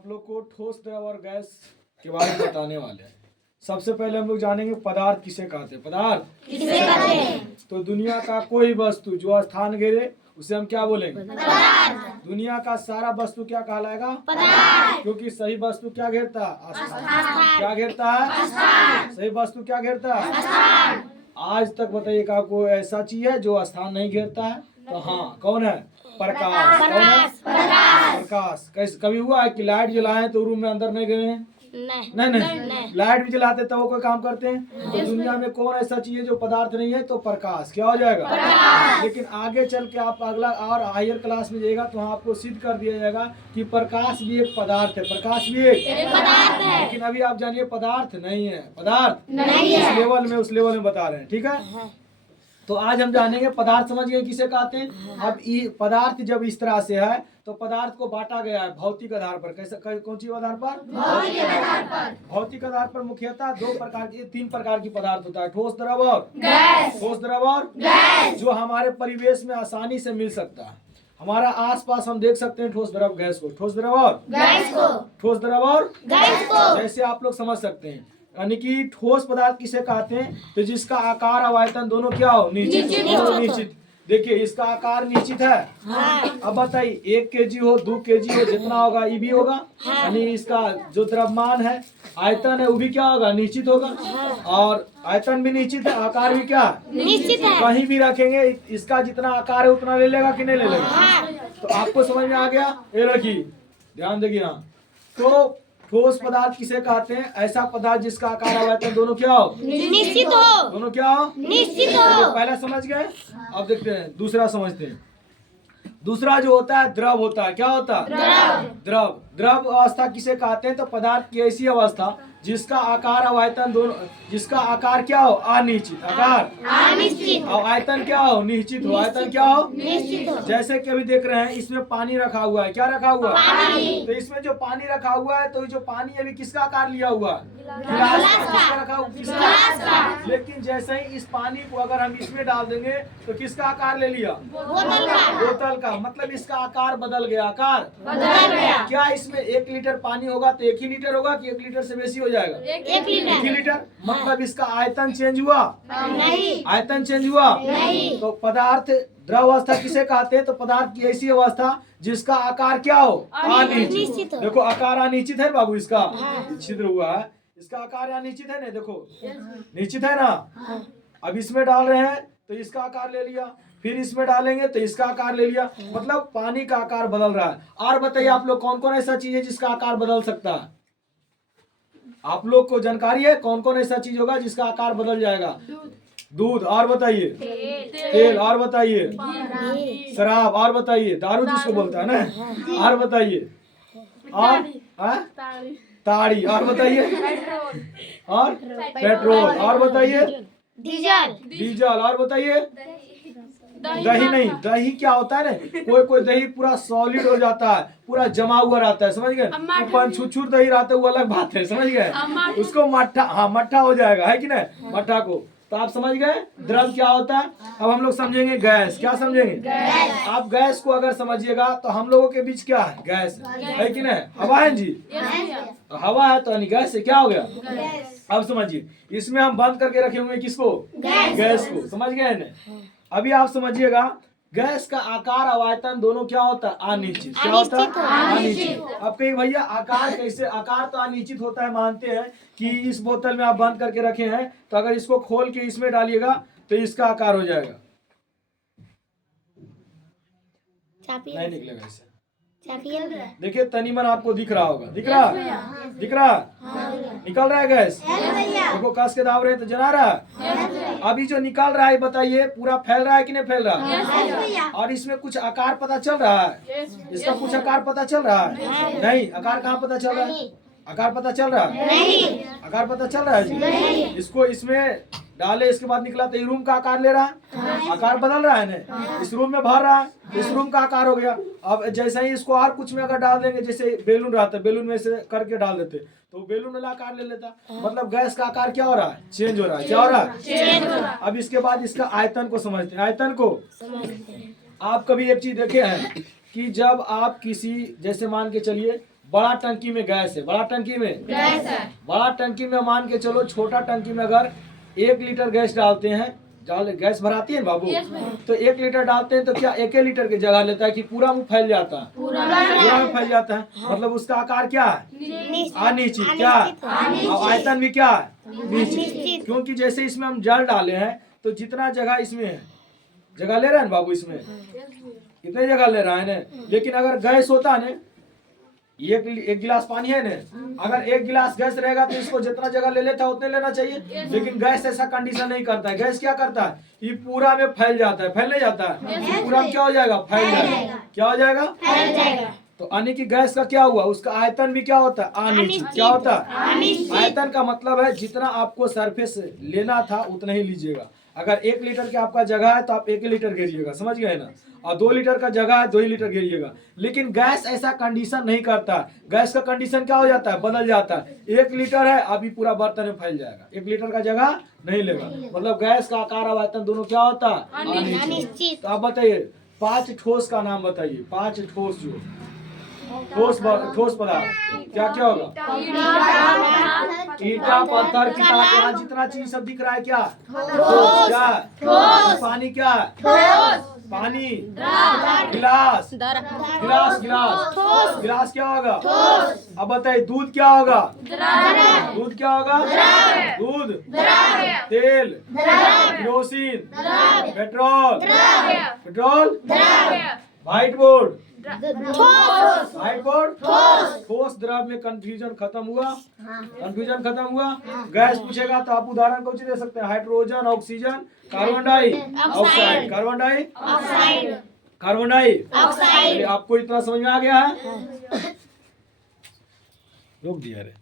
आप लोग को ठोस द्रव और गैस के बारे में बताने वाले हैं। सबसे पहले हम लोग जानेंगे पदार्थ किसे कहते हैं। पदार्थ किसे कहते हैं? तो दुनिया का कोई वस्तु जो स्थान घेरे उसे हम क्या बोलेंगे? पदार्थ। दुनिया का सारा वस्तु क्या कहलाएगा? पदार्थ। क्योंकि सही वस्तु क्या घेरता है? स्थान। क्या घेरता है? स्थान। सही वस्तु क्या घेरता है? स्थान। आज तक बताइएगा कोई ऐसा चीज है जो स्थान नहीं घेरता है? तो हाँ, कौन है? प्रकाश। कौन है? प्रकाश। कैसे कभी हुआ है कि लाइट जलाएं तो रूम में अंदर नहीं गए हैं? नहीं। लाइट भी जलाते तब वो कोई काम करते हैं। तो दुनिया में कौन ऐसा चीज है जो पदार्थ नहीं है? तो प्रकाश। क्या हो जाएगा? लेकिन आगे चल के आप अगला और हायर क्लास में जाएगा तो वहाँ आपको सिद्ध कर दिया जाएगा कि प्रकाश भी एक पदार्थ है। प्रकाश भी एक पदार्थ है। लेकिन अभी आप जानिए पदार्थ नहीं है। पदार्थ नहीं है। उस लेवल में बता रहे हैं। ठीक है, तो आज हम जानेंगे पदार्थ। समझ गए किसे कहते हैं? अब ये पदार्थ जब इस तरह से है तो पदार्थ को बांटा गया है भौतिक आधार पर। कैसे? कौन सी आधार पर? भौतिक आधार पर मुख्यतः तीन प्रकार की पदार्थ होता है, ठोस, द्रव और गैस। ठोस, द्रव और गैस जो हमारे परिवेश में आसानी से मिल सकता है। हमारा आसपास हम देख सकते हैं ठोस, द्रव, गैस को। ठोस, द्रव और गैस को। ठोस, द्रव और गैस को। जैसे आप लोग समझ सकते हैं, यानी कि ठोस पदार्थ किसे कहते हैं? तो जिसका आकार और आयतन दोनों क्या हो? निश्चित। देखिए इसका आकार निश्चित है। अब बताइए 1 केजी हो, 2 केजी हो, जितना होगा ये भी होगा। यानी इसका जो द्रव्यमान है, आयतन है, वो भी क्या होगा? निश्चित होगा। और आयतन भी निश्चित है, आकार भी क्या निश्चित है। कहीं भी रखेंगे इसका जितना आकार है उतना ले लेगा कि नहीं ले लेगा? तो आपको समझ में आ गया? ये रखिए, ध्यान देखिए। हाँ, तो ठोस पदार्थ किसे कहते हैं? ऐसा पदार्थ जिसका आकार और आयतन दोनों क्या हो? निश्चित हो। दोनों क्या हो? निश्चित हो। पहला समझ गए। अब देखते हैं दूसरा समझते हैं। दूसरा जो होता है द्रव होता है। क्या होता है? द्रव अवस्था किसे कहते हैं? तो पदार्थ की ऐसी अवस्था जिसका आकार और आयतन दोनों, जिसका आकार क्या हो? अनिश्चित। आकार अनिश्चित। और आयतन क्या हो? निश्चित हो। आयतन क्या हो? निश्चित हो। जैसे कि अभी देख रहे हैं इसमें पानी रखा हुआ है। क्या रखा हुआ है? पानी। तो इसमें जो पानी रखा हुआ है तो जो पानी अभी किसका आकार लिया हुआ? गिलास का। किसका रखा हुआ? गिलास का। लेकिन जैसे ही इस पानी को अगर हम इसमें डाल देंगे तो किसका आकार ले लिया? बोतल का। बोतल का। मतलब इसका आकार बदल गया। आकार बदल गया। क्या इसमें 1 लीटर पानी होगा तो 1 ही लीटर होगा कि 1 लीटर से बेसी हो जाएगा? 1 1 ही लीटर। मतलब इसका आयतन चेंज हुआ? नहीं। आयतन चेंज हुआ? नहीं। तो पदार्थ द्रव अवस्था किसे कहते हैं? तो पदार्थ की ऐसी अवस्था जिसका आकार क्या हो? अनिश्चित हो। देखो आकार अनिश्चित है बाबू, इसका छिद्र हुआ है, इसका आकार अनिश्चित है ना? देखो निश्चित है ना? अब इसमें डाल रहे हैं तो इसका आकार ले लिया, फिर इसमें डालेंगे तो इसका आकार ले लिया। मतलब पानी का आकार बदल रहा है। और बताइए आप लोग कौन कौन ऐसा चीज है जिसका आकार बदल सकता है? आप लोग को जानकारी है कौन कौन ऐसा चीज होगा जिसका आकार बदल जाएगा? दूध। और बताइए तेल। और बताइए शराब। और बताइए दारू जिसको बोलता है ना। और बताइए और ताड़ी। और बताइए और पेट्रोल। और बताइए डीजल। और बताइए दही। नहीं, दही क्या होता है ना, कोई दही पूरा सॉलिड हो जाता है, पूरा जमा हुआ रहता है। समझ गए? छुछुर दही रहता है वो अलग बात है। समझ गए? उसको मट्ठा। हाँ, मट्ठा हो जाएगा, है कि नहीं? मट्ठा को तो आप समझ गए द्रव क्या होता है। अब हम लोग समझेंगे गैस। क्या समझेंगे? आप गैस को अगर समझिएगा तो हम लोगों के बीच क्या है? गैस है कि नहीं? हवा है जी। तो हवा है तो गैस है। क्या हो गया? अब समझिए इसमें हम बंद करके रखे हुए किसको? गैस को। समझ गए ना? अभी आप समझिएगा गैस का आकार और आयतन दोनों क्या होता है? अनिश्चित। क्या होता है? अनिश्चित। अब कहीं भैया आकार कैसे? आकार तो अनिश्चित होता है, मानते हैं कि इस बोतल में आप बंद करके रखे हैं तो अगर इसको खोल के इसमें डालिएगा तो इसका आकार हो जाएगा। नहीं निकलेगा इससे। देखिए तनी मन आपको दिख रहा होगा। दिख रहा? निकल रहा है गैस। देखो कस के दाब रहे तो जना रहा है। अभी जो निकल रहा है बताइए पूरा फैल रहा है कि नहीं फैल रहा है? और इसमें कुछ आकार पता चल रहा है? इसका कुछ आकार पता चल रहा है? नहीं। आकार कहाँ पता चल रहा है? आकार पता चल रहा है? नहीं। आकार पता चल रहा है जी? नहीं। इसको इसमें डाले इसके बाद निकला तो रूम का आकार ले रहा है। आकार बदल रहा है ना? इस रूम में भर रहा है, इस रूम का आकार हो गया। अब जैसे ही इसको और कुछ में अगर डाल देंगे, जैसे बेलून रहता है, बेलून में से करके डाल देते तो बेलून वाला आकार ले लेता। मतलब गैस का आकार क्या हो रहा है? चेंज हो रहा है। क्या हो रहा है? चेंज हो रहा है। अब इसके बाद इसका आयतन को समझते हैं। आयतन को आप कभी एक चीज देखे हैं कि जब आप किसी, जैसे मान के चलिए बड़ा टंकी में गैस है, बड़ा टंकी में गैस है। बड़ा टंकी में मान के चलो, छोटा टंकी में अगर 1 लीटर गैस डालते हैं, गैस भराती है बाबू, तो 1 लीटर डालते हैं तो क्या 1 लीटर की जगह लेता है कि पूरा में फैल जाता है? पूरा में फैल जाता है। मतलब उसका आकार क्या है? अनिश्चित। क्या है? और आयतन भी क्या है? निश्चित। क्योंकि जैसे इसमें हम जल डाले हैं तो जितना जगह इसमें है, जगह ले रहे हैं बाबू, इसमें कितने जगह ले रहा है ना। लेकिन अगर गैस होता है ना, एक गिलास पानी है ना, अगर 1 गिलास गैस रहेगा तो इसको जितना जगह ले लेता है उतने लेना चाहिए। लेकिन गैस ऐसा कंडीशन नहीं करता है। गैस क्या करता है? ये पूरा में फैल जाता है, फैल नहीं जाता है, पूरा में क्या हो जाएगा? फैल जाएगा। क्या हो जाएगा? फैल जाएगा। तो यानी कि गैस का क्या हुआ? उसका आयतन भी क्या होता है? अनिश्चित। क्या होता है? आयतन का मतलब है जितना आपको सरफेस लेना था उतना ही लीजिएगा। अगर 1 लीटर की आपका जगह है तो आप 1 लीटर घेरिएगा, समझ गए ना। और 2 लीटर का जगह है 2 लीटर घेरिएगा। लेकिन गैस ऐसा कंडीशन नहीं करता। गैस का कंडीशन क्या हो जाता है? बदल जाता है। 1 लीटर है, अभी पूरा बर्तन में फैल जाएगा, 1 लीटर का जगह नहीं लेगा। मतलब गैस का आकार और आयतन दोनों क्या होता है? अनिश्चित। तो आप बताइए 5 ठोस का नाम बताइए। 5 ठोस, जो ठोस पदार्थ क्या क्या होगा? ईटा, पत्थर, किताब, यहाँ जितना चीज सब दिख रहा है क्या? ठोस। क्या? पानी क्या? पानी। गिलास, गिलास, गिलास, गिलास क्या होगा? अब बताइए दूध क्या होगा? दूध क्या होगा? दूध, तेल, kerosene, petrol, petrol, white board, white board, ठोस द्रव में कंफ्यूजन खत्म हुआ। कंफ्यूजन खत्म हुआ। गैस पूछेगा तो आप उदाहरण कौन सी दे सकते हैं? Hydrogen, oxygen, carbon dioxide, carbon dioxide, carbon dioxide. आपको इतना समझ में आ गया है? रोक दिया रे।